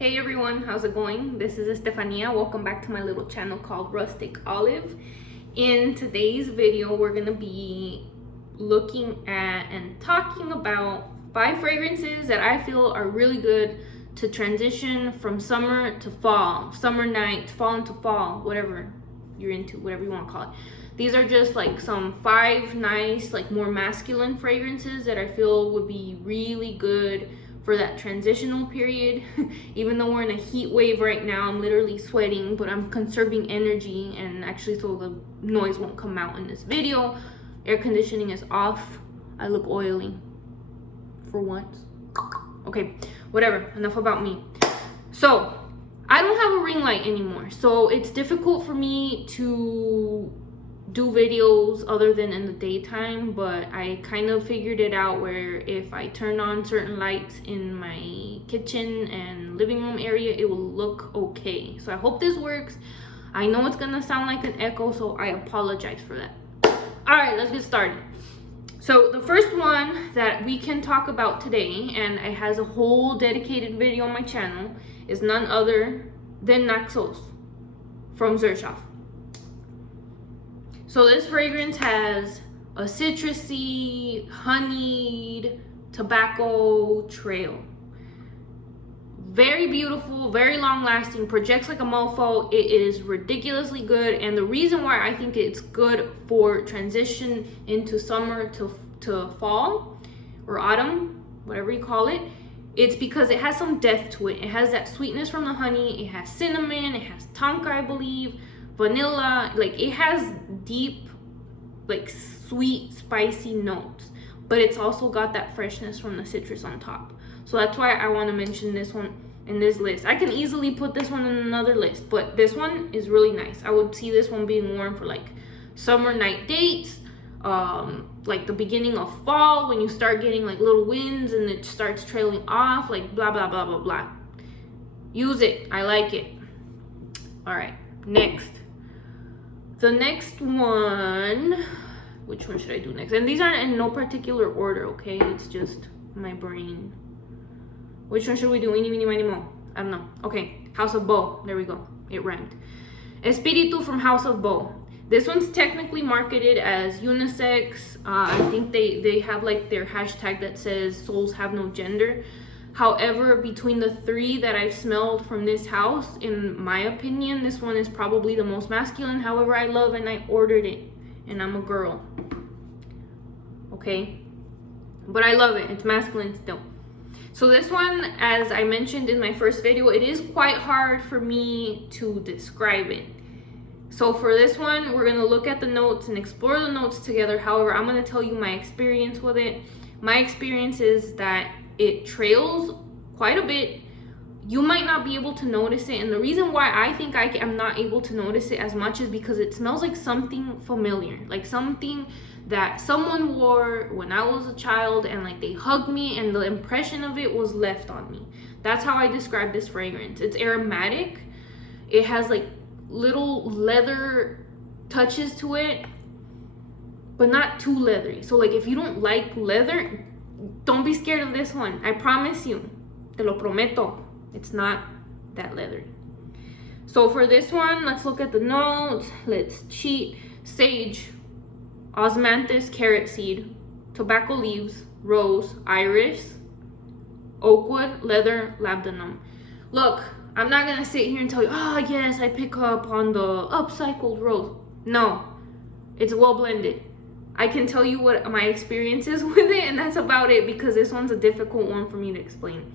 Hey everyone, how's it going? This is Estefania. Welcome back to my little channel called Rustic Olive. In today's video, we're gonna be looking at and talking about 5 fragrances that I feel are really good to transition from summer to fall, summer night, fall into fall, whatever you're into, whatever you want to call it. These are just like some 5 nice, like more masculine fragrances that I feel would be really good for that transitional period. Even though we're in a heat wave right now, I'm literally sweating, but I'm conserving energy, and actually so the noise won't come out in this video. Air conditioning is off. I look oily for once. Okay, whatever, enough about me. So I don't have a ring light anymore, so it's difficult for me to do videos other than in the daytime, but I kind of figured it out where if I turn on certain lights in my kitchen and living room area, it will look okay. So I hope this works. I know it's gonna sound like an echo, so I apologize for that. All right, let's get started. So the first one that we can talk about today, and it has a whole dedicated video on my channel, is none other than Neuxos from Neuxos. So this fragrance has a citrusy, honeyed, tobacco trail. Very beautiful, very long lasting, projects like a mofo. It is ridiculously good, and the reason why I think it's good for transition into summer to fall or autumn, whatever you call it, it's because it has some depth to it. It has that sweetness from the honey, it has cinnamon, it has tonka, I believe, vanilla, like it has deep, like sweet, spicy notes, but it's also got that freshness from the citrus on top. So that's why I want to mention this one in this list. I can easily put this one in another list, but this one is really nice. I would see this one being worn for like summer night dates, like the beginning of fall when you start getting like little winds and it starts trailing off, like blah blah blah blah blah. Use it. I like it. All right, next. The next one, which one should I do next? And these aren't in no particular order, okay? It's just my brain. Which one should we do? Eeny, meeny, miny, mo. I don't know. Okay, House of Beau. There we go. It rhymed. Espiritu from House of Beau. This one's technically marketed as unisex. I think they have like their hashtag that says souls have no gender. However, between the 3 that I've smelled from this house, in my opinion, this one is probably the most masculine. However, I love and I ordered it, and I'm a girl. Okay? But I love it. It's masculine still. So this one, as I mentioned in my first video, it is quite hard for me to describe it. So for this one, we're going to look at the notes and explore the notes together. However, I'm going to tell you my experience with it. My experience is that it trails quite a bit. You might not be able to notice it, and the reason why I think I am not able to notice it as much is because it smells like something familiar, like something that someone wore when I was a child, and like they hugged me and the impression of it was left on me. That's how I describe this fragrance. It's aromatic. It has like little leather touches to it, but not too leathery. So like if you don't like leather, don't be scared of this one. I promise you. Te lo prometo. It's not that leathery. So for this one, let's look at the notes. Let's cheat. Sage, osmanthus, carrot seed, tobacco leaves, rose, iris, oakwood, leather, labdanum. Look, I'm not going to sit here and tell you, oh yes, I pick up on the upcycled rose. No, it's well blended. I can tell you what my experience is with it, and that's about it, because this one's a difficult one for me to explain.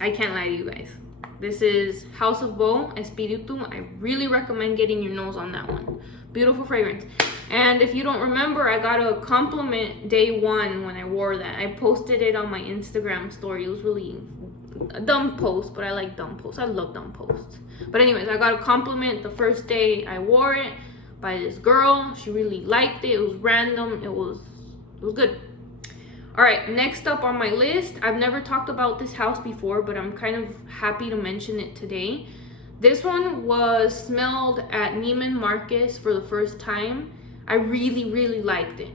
I can't lie to you guys. This is House of Beau, Espiritu. I really recommend getting your nose on that one. Beautiful fragrance. And if you don't remember, I got a compliment day 1 when I wore that. I posted it on my Instagram story. It was really a dumb post, but I like dumb posts. I love dumb posts. But anyways, I got a compliment the first day I wore it by this girl. She really liked it. It was random. It was good. All right, next up on my list, I've never talked about this house before, but I'm kind of happy to mention it today. This one was smelled at Neiman Marcus for the first time. I really, really liked it.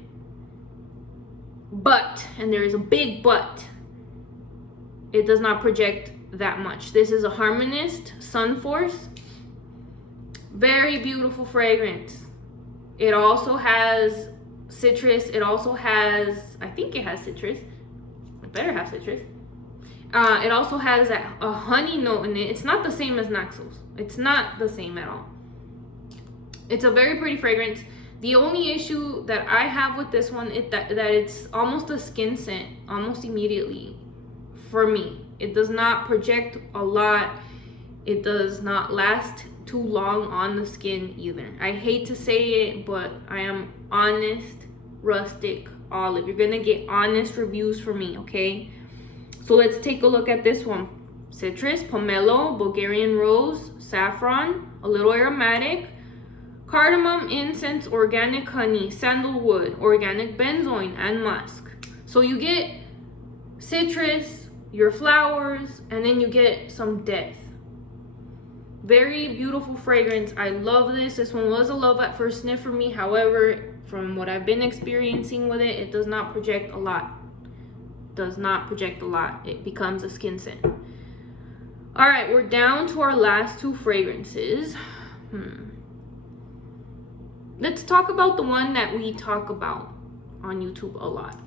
But, and there is a big but, it does not project that much. This is a Harmonist Sunforce. Very beautiful fragrance. It also has citrus. It also has, I think it has citrus. It better have citrus. It also has a honey note in it. It's not the same as Neuxos. It's not the same at all. It's a very pretty fragrance. The only issue that I have with this one is that it's almost a skin scent almost immediately for me. It does not project a lot. It does not last too long on the skin either. I hate to say it, but I am honest, rustic olive. You're gonna get honest reviews from me, okay? So let's take a look at this one. Citrus, pomelo, Bulgarian rose, saffron, a little aromatic, cardamom, incense, organic honey, sandalwood, organic benzoin, and musk. So you get citrus, your flowers, and then you get some depth. Very beautiful fragrance. I love this. This one was a love at first sniff for me. However, from what I've been experiencing with it, it does not project a lot. Does not project a lot. It becomes a skin scent. All right, we're down to our last two fragrances. Let's talk about the one that we talk about on YouTube a lot.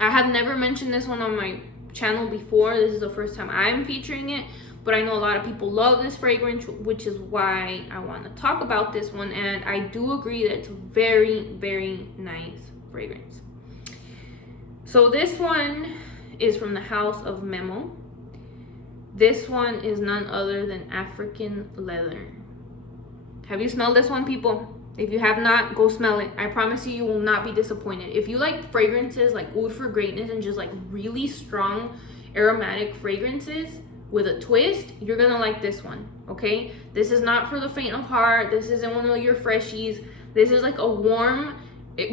I have never mentioned this one on my channel before. This is the first time I'm featuring it, but I know a lot of people love this fragrance, which is why I want to talk about this one. And I do agree that it's a very, very nice fragrance. So this one is from the house of Memo. This one is none other than African Leather. Have you smelled this one, people? If you have not, go smell it. I promise you, you will not be disappointed. If you like fragrances like Oud for Greatness and just like really strong aromatic fragrances with a twist, you're gonna like this one, okay? This is not for the faint of heart. This isn't one of your freshies. This is like a warm,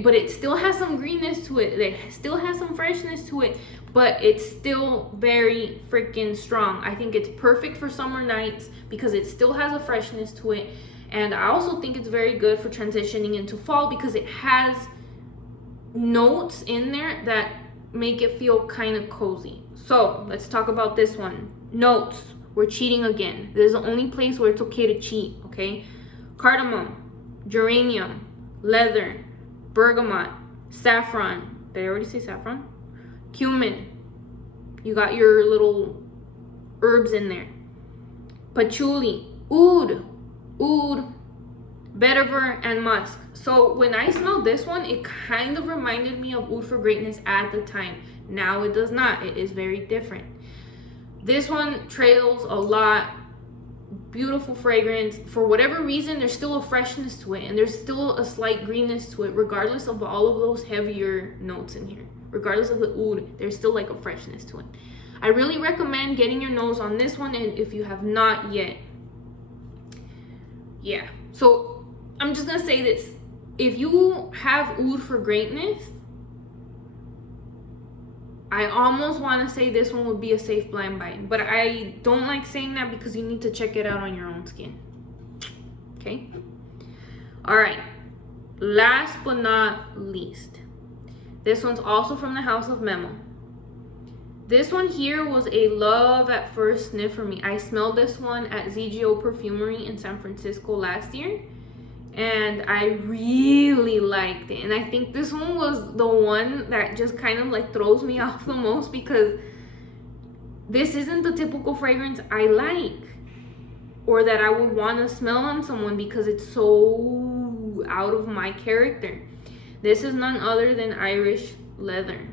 but it still has some greenness to it. It still has some freshness to it, but it's still very freaking strong. I think it's perfect for summer nights because it still has a freshness to it. And I also think it's very good for transitioning into fall because it has notes in there that make it feel kind of cozy. So let's talk about this one. Notes. We're cheating again. This is the only place where it's okay to cheat, okay? Cardamom, geranium, leather, bergamot, saffron. Did I already say saffron? Cumin. You got your little herbs in there. Patchouli, oud, vetiver, and musk. So when I smelled this one, it kind of reminded me of Oud for Greatness at the time. Now it does not. It is very different. This one trails a lot. Beautiful fragrance. For whatever reason, there's still a freshness to it, and there's still a slight greenness to it, regardless of all of those heavier notes in here. Regardless of the oud, there's still like a freshness to it. I really recommend getting your nose on this one, and if you have not yet. Yeah, so I'm just gonna say this. If you have Oud for Greatness, I almost want to say this one would be a safe blind buy, but I don't like saying that because you need to check it out on your own skin. Okay? All right. Last but not least, this one's also from the house of Memo. This one here was a love at first sniff for me. I smelled this one at ZGO Perfumery in San Francisco last year, and I really liked it. And I think this one was the one that just kind of like throws me off the most because this isn't the typical fragrance I like or that I would want to smell on someone because it's so out of my character. This is none other than Irish Leather.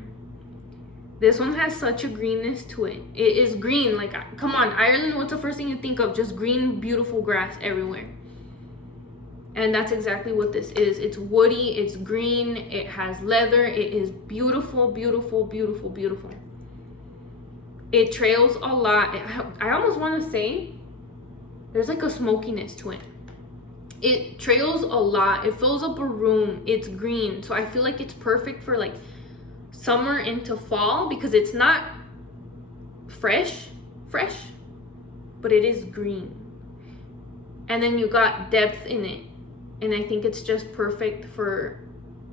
This one has such a greenness to it. It is green. Like, come on, Ireland, what's the first thing you think of? Just green, beautiful grass everywhere. And that's exactly what this is. It's woody, it's green, it has leather. It is beautiful, beautiful, beautiful, beautiful. It trails a lot. I almost want to say there's like a smokiness to it. It trails a lot. It fills up a room. It's green. So I feel like it's perfect for like summer into fall because it's not fresh, but it is green. And then you got depth in it. And I think it's just perfect for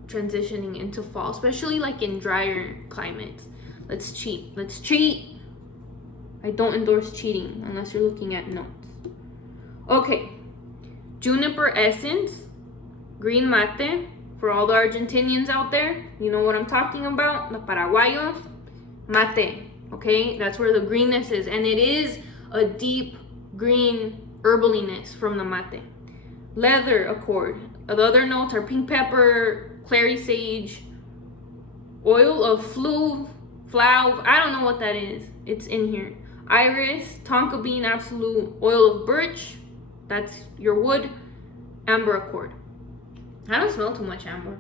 transitioning into fall, especially like in drier climates. Let's cheat. I don't endorse cheating unless you're looking at notes. Okay, Juniper Essence, Green Mate. For all the Argentinians out there, you know what I'm talking about. The Paraguayos, mate. Okay, that's where the greenness is. And it is a deep green herbaliness from the mate. Leather Accord. The other notes are pink pepper, clary sage, oil of fluve, I don't know what that is. It's in here. Iris, tonka bean absolute, oil of birch, that's your wood, amber accord. I don't smell too much amber.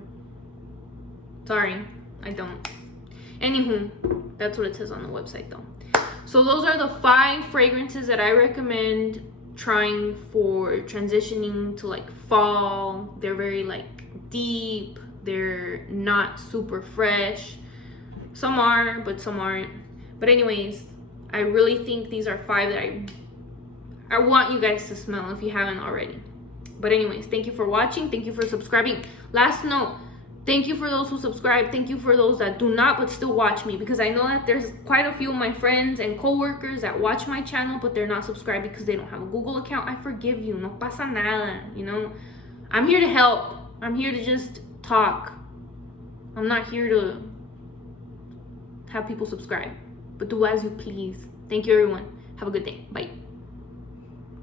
Sorry, I don't. Anywho, that's what it says on the website though. So those are the 5 fragrances that I recommend trying for transitioning to like fall. They're very like deep. They're not super fresh. Some are, but some aren't. But anyways, I really think these are 5 that I want you guys to smell if you haven't already. But anyways, thank you for watching. Thank you for subscribing. Last note, thank you for those who subscribe. Thank you for those that do not but still watch me, because I know that there's quite a few of my friends and co-workers that watch my channel but they're not subscribed because they don't have a Google account. I forgive you. No pasa nada. You know, I'm here to help. I'm here to just talk. I'm not here to have people subscribe, but do as you please. Thank you, everyone. Have a good day. Bye.